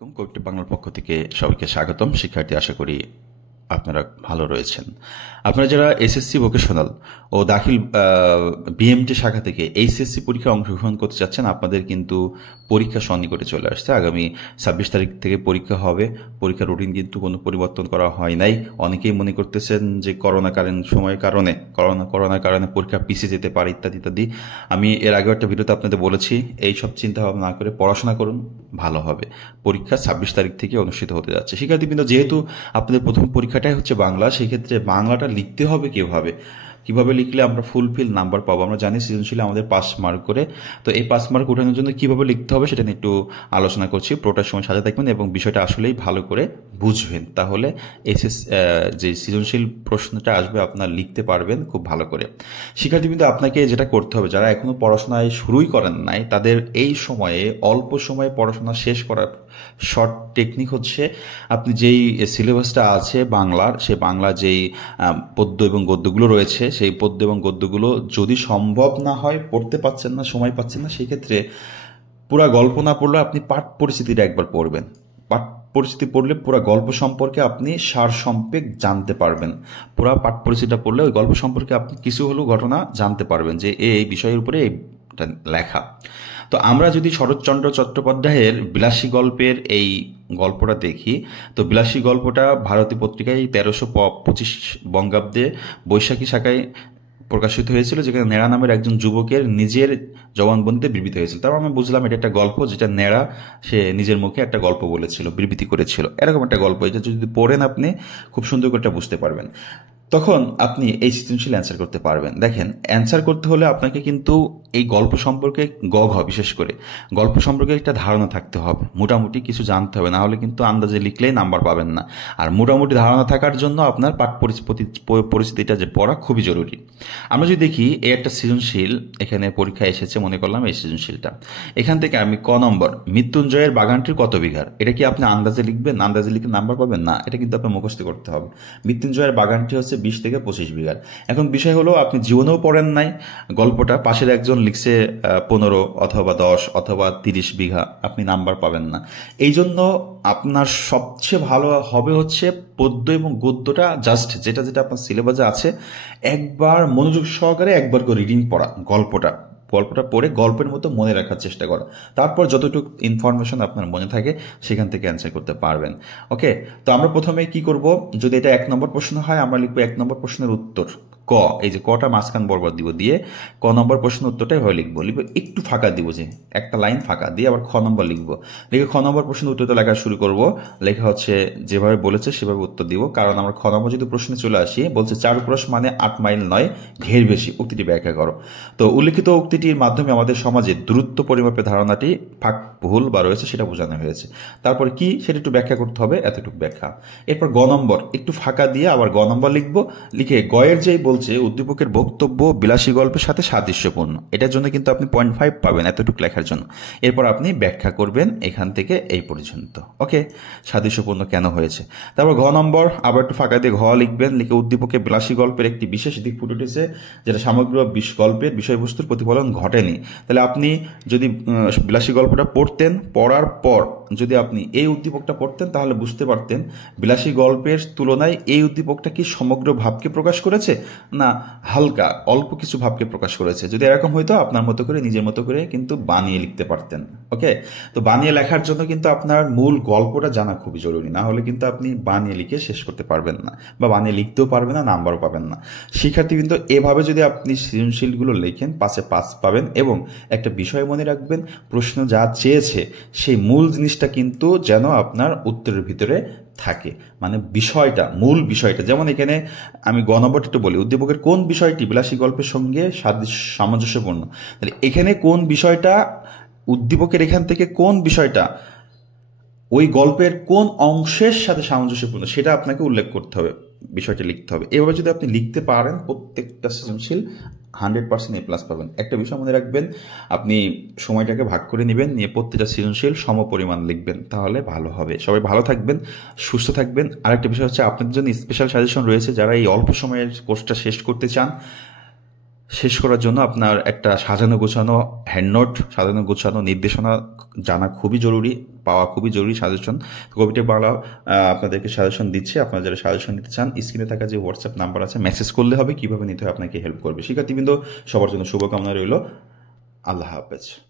কয়েকটি বাংলার পক্ষ থেকে সবাইকে স্বাগতম। শিক্ষার্থী, আশা করি আপনারা ভালো রয়েছেন। আপনারা যারা এসএসসি ভোকেশনাল ও দাখিল বিএমটি শাখা থেকে এইচএসসি পরীক্ষায় অংশগ্রহণ করতে চাচ্ছেন, আপনাদের কিন্তু পরীক্ষা সন্নিকটে চলে আসছে। আগামী 26 তারিখ থেকে পরীক্ষা হবে। পরীক্ষার রুটিন কিন্তু কোনো পরিবর্তন করা হয় নাই। অনেকেই মনে করতেছেন যে করোনাকালীন সময়ের কারণে করোনার কারণে পরীক্ষা পিছিয়ে যেতে পারে ইত্যাদি ইত্যাদি। আমি এর আগেও একটা ভিডিওতে আপনাদের বলেছি, এই সব চিন্তা ভাবনা না করে পড়াশোনা করুন, ভালো হবে। পরীক্ষা 26 তারিখ থেকে অনুষ্ঠিত হতে যাচ্ছে। শিক্ষার্থীবৃন্দ, যেহেতু আপনাদের প্রথম পরীক্ষাটাই হচ্ছে বাংলা, সেক্ষেত্রে বাংলাটা লিখতে হবে কিভাবে লিখলে আমরা ফুলফিল নাম্বার পাবো। আমরা জানি সৃজনশীলে আমাদের 5 মার্ক করে, তো এই 5 মার্ক ওঠানোর জন্য কিভাবে লিখতে হবে সেটা নিয়ে একটু আলোচনা করছি। পুরোটার সময় সাথে থাকবেন এবং বিষয়টা আসলেই ভালো করে বুঝবেন, তাহলে যে সৃজনশীল প্রশ্নটা আসবে আপনারা লিখতে পারবেন খুব ভালো করে। শিক্ষার্থীবৃন্দ, আপনাকে যেটা করতে হবে, যারা এখনো পড়াশোনায় শুরুই করেন নাই, তাদের এই সময়ে অল্প সময়ে পড়াশোনা শেষ করার শর্ট টেকনিক হচ্ছে, আপনি যেই সিলেবাসটা আছে বাংলার, সে বাংলা যেই পদ্য এবং গদ্যগুলো রয়েছে, সেই পদ্য এবং গদ্যগুলো যদি সম্ভব না হয়, পড়তে পাচ্ছেন না, সময় পাচ্ছেন না, সেক্ষেত্রে পুরা গল্প না পড়লে আপনি পাঠ পরিস্থিতিটা একবার পড়বেন। পাঠ পরিস্থিতি পড়লে পুরো গল্প সম্পর্কে আপনি সারসংক্ষেপ জানতে পারবেন। পুরা পাঠ পরিস্থিতিটা পড়লে ওই গল্প সম্পর্কে আপনি কিছু হলেও ঘটনা জানতে পারবেন যে এই বিষয়ের উপরে এইটা লেখা। তো আমরা যদি শরৎচন্দ্র চট্টোপাধ্যায়ের বিলাসী গল্পের এই গল্পটা দেখি, তো বিলাসী গল্পটা ভারতী পত্রিকায় 1325 বঙ্গাব্দে বৈশাখী শাখায় প্রকাশিত হয়েছিল, যেখানে নেড়া নামের একজন যুবকের নিজের জবানবন্দিতে বিবৃতি হয়েছিল। তারপর আমি বুঝলাম এটা একটা গল্প, যেটা নেড়া সে নিজের মুখে একটা গল্প বলেছিল, বিবৃতি করেছিল, এরকম একটা গল্প। এটা যদি পড়েন আপনি খুব সুন্দর করে বুঝতে পারবেন, তখন আপনি এই সৃজনশীল অ্যান্সার করতে পারবেন। দেখেন, অ্যান্সার করতে হলে আপনাকে কিন্তু এই গল্প সম্পর্কে বিশেষ করে গল্প সম্পর্কে একটা ধারণা থাকতে হবে, মোটামুটি কিছু জানতে হবে, না হলে কিন্তু আন্দাজে লিখলেই নাম্বার পাবেন না। আর মোটামুটি ধারণা থাকার জন্য আপনার পাঠ পরিস্থিতিটা যে পড়া খুবই জরুরি। আমরা যদি দেখি এই একটা সৃজনশীল এখানে পরীক্ষায় এসেছে, মনে করলাম এই সৃজনশীলটা, এখান থেকে আমি ক নম্বর মৃত্যুঞ্জয়ের বাগানটির কত বিঘার, এটা কি আপনি আন্দাজে লিখবেন? আন্দাজে লিখে নাম্বার পাবেন না, এটা কিন্তু আপনার মুখস্থ করতে হবে। মৃত্যুঞ্জয়ের বাগানটি হচ্ছে 20 থেকে 25 বিঘার। এখন বিষয় হলো, আপনি জীবনেও পড়েন নাই গল্পটা, পাশের একজন লিখছে 15 অথবা 10 অথবা 30 বিঘা, আপনি নাম্বার পাবেন না। এই জন্য আপনার সবচেয়ে ভালো হবে হচ্ছে পদ্য এবং গদ্যটা জাস্ট যেটা যেটা আপনার সিলেবাসে আছে একবার মনোযোগ সহকারে একবার করে রিডিং পড়া, গল্পটা পড়ে গল্পের মতো মনে রাখার চেষ্টা করা, তারপর যতটুকু ইনফরমেশন আপনার মনে থাকে সেখান থেকে অ্যান্সার করতে পারবেন। ওকে, তো আমরা প্রথমে কি করব, যদি এটা 1 নম্বর প্রশ্ন হয়, আমরা লিখবো 1 নম্বর প্রশ্নের উত্তর ক, এই যে কটা মাঝখান বরাবর দিব, দিয়ে ক নম্বর প্রশ্নের উত্তরটাই হয় লিখবো একটু ফাঁকা দিব, যে একটা লাইন ফাঁকা দিয়ে আবার খ নম্বর লিখবো। লিখে খ নম্বর প্রশ্নের উত্তরটা লেখা শুরু করব। লেখা হচ্ছে যেভাবে বলেছে সেভাবে উত্তর দিব, কারণ আমরা খ নম্বর যদি প্রশ্নে চলে আসি, বলছে 4 ক্রোশ মানে 8 মাইল নয়, ঢের বেশি, উক্তিটি ব্যাখ্যা করো। তো উল্লিখিত উক্তিটির মাধ্যমে আমাদের সমাজে দূরত্ব পরিমাপের ধারণাটি ভুল বা রয়েছে সেটা বোঝানো হয়েছে। তারপর কি সেটা একটু ব্যাখ্যা করতে হবে, এতটুকু ব্যাখ্যা। এরপর গ নম্বর একটু ফাঁকা দিয়ে আবার গ নম্বর লিখবো। লিখে গয়ের যেই বলছে উদ্দীপকের বক্তব্য বিলাসী গল্পের সাথে সাদৃশ্যপূর্ণ, এটার জন্য কিন্তু আপনি 0.5 পাবেন এতটুকু লেখার জন্য। এরপর আপনি ব্যাখ্যা করবেন এখান থেকে এই পর্যন্ত। ওকে, সাদৃশ্যপূর্ণ কেন হয়েছে। তারপর ঘ নম্বর আবার একটু ফাঁকা দিয়ে ঘ লিখবেন। লিখে উদ্দীপকের বিলাসী গল্পের একটি বিশেষ দিক ফুটে উঠেছে, যেটা সমগ্র গল্পের বিষয়বস্তুর প্রতিফলন ঘটেনি। তাহলে আপনি যদি বিলাসী গল্পটা পড়তেন, পড়ার পর যদি আপনি এই উদ্দীপকটা পড়তেন, তাহলে বুঝতে পারতেন বিলাসী গল্পের তুলনায় এই উদ্দীপকটা কি সমগ্র ভাবকে প্রকাশ করেছে, না হালকা অল্প কিছু ভাবকে প্রকাশ করেছে। যদি এরকম হইতো, আপনার মতো করে নিজের মতো করে কিন্তু বানিয়ে লিখতে পারতেন। ওকে, তো বানিয়ে লেখার জন্য কিন্তু আপনার মূল গল্পটা জানা খুবই জরুরি, না হলে কিন্তু আপনি বানিয়ে লিখে শেষ করতে পারবেন না, বা বানিয়ে লিখতেও পারবেন না, নাম্বারও পাবেন না। শিক্ষার্থী কিন্তু এভাবে যদি আপনি সৃজনশীলগুলো লেখেন, 5-এ 5 পাবেন। এবং একটা বিষয় মনে রাখবেন, প্রশ্ন যা চেয়েছে সেই মূল জিনিসটা কিন্তু যেন আপনার উত্তরের ভিতরে থাকে, মানে বিষয়টা, মূল বিষয়টা। যেমন এখানে আমি গ নম্বরটা একটু বলি, উদ্দীপকের কোন বিষয়টি বিলাসী গল্পের সঙ্গে সামঞ্জস্যপূর্ণ। তাহলে এখানে কোন বিষয়টা, উদ্দীপকের এখান থেকে কোন বিষয়টা ওই গল্পের কোন অংশের সাথে সামঞ্জস্যপূর্ণ সেটা আপনাকে উল্লেখ করতে হবে, বিষয়টা লিখতে হবে। এভাবে যদি আপনি লিখতে পারেন, প্রত্যেকটা সৃজনশীল 100% A+ পাবেন। একটা বিষয় মনে রাখবেন, আপনি সময়টাকে ভাগ করে নেবেন, নিয়ে প্রত্যেকটা সৃজনশীল সমপরিমাণ লিখবেন, তাহলে ভালো হবে। সবাই ভালো থাকবেন, সুস্থ থাকবেন। আরেকটা বিষয় হচ্ছে, আপনাদের জন্য স্পেশাল সাজেশন রয়েছে, যারা এই অল্প সময়ের কোর্সটা শেষ করতে চান, শেষ করার জন্য আপনার একটা সাজানো গোছানো হ্যান্ডনোট, সাজানো গোছানো নির্দেশনা জানা খুবই জরুরি, পাওয়া খুবই জরুরি। সাজেশন কবিটি বাংলা আপনাদেরকে সাজেশন দিচ্ছে। আপনারা যারা সাজেশন নিতে চান, স্ক্রিনে থাকা যে হোয়াটসঅ্যাপ নাম্বার আছে, মেসেজ করলে হবে, কীভাবে নিতে হয় আপনাকে হেল্প করবে। শিক্ষার্থীবৃন্দ, সবার জন্য শুভকামনা রইল। আল্লাহ হাফেজ।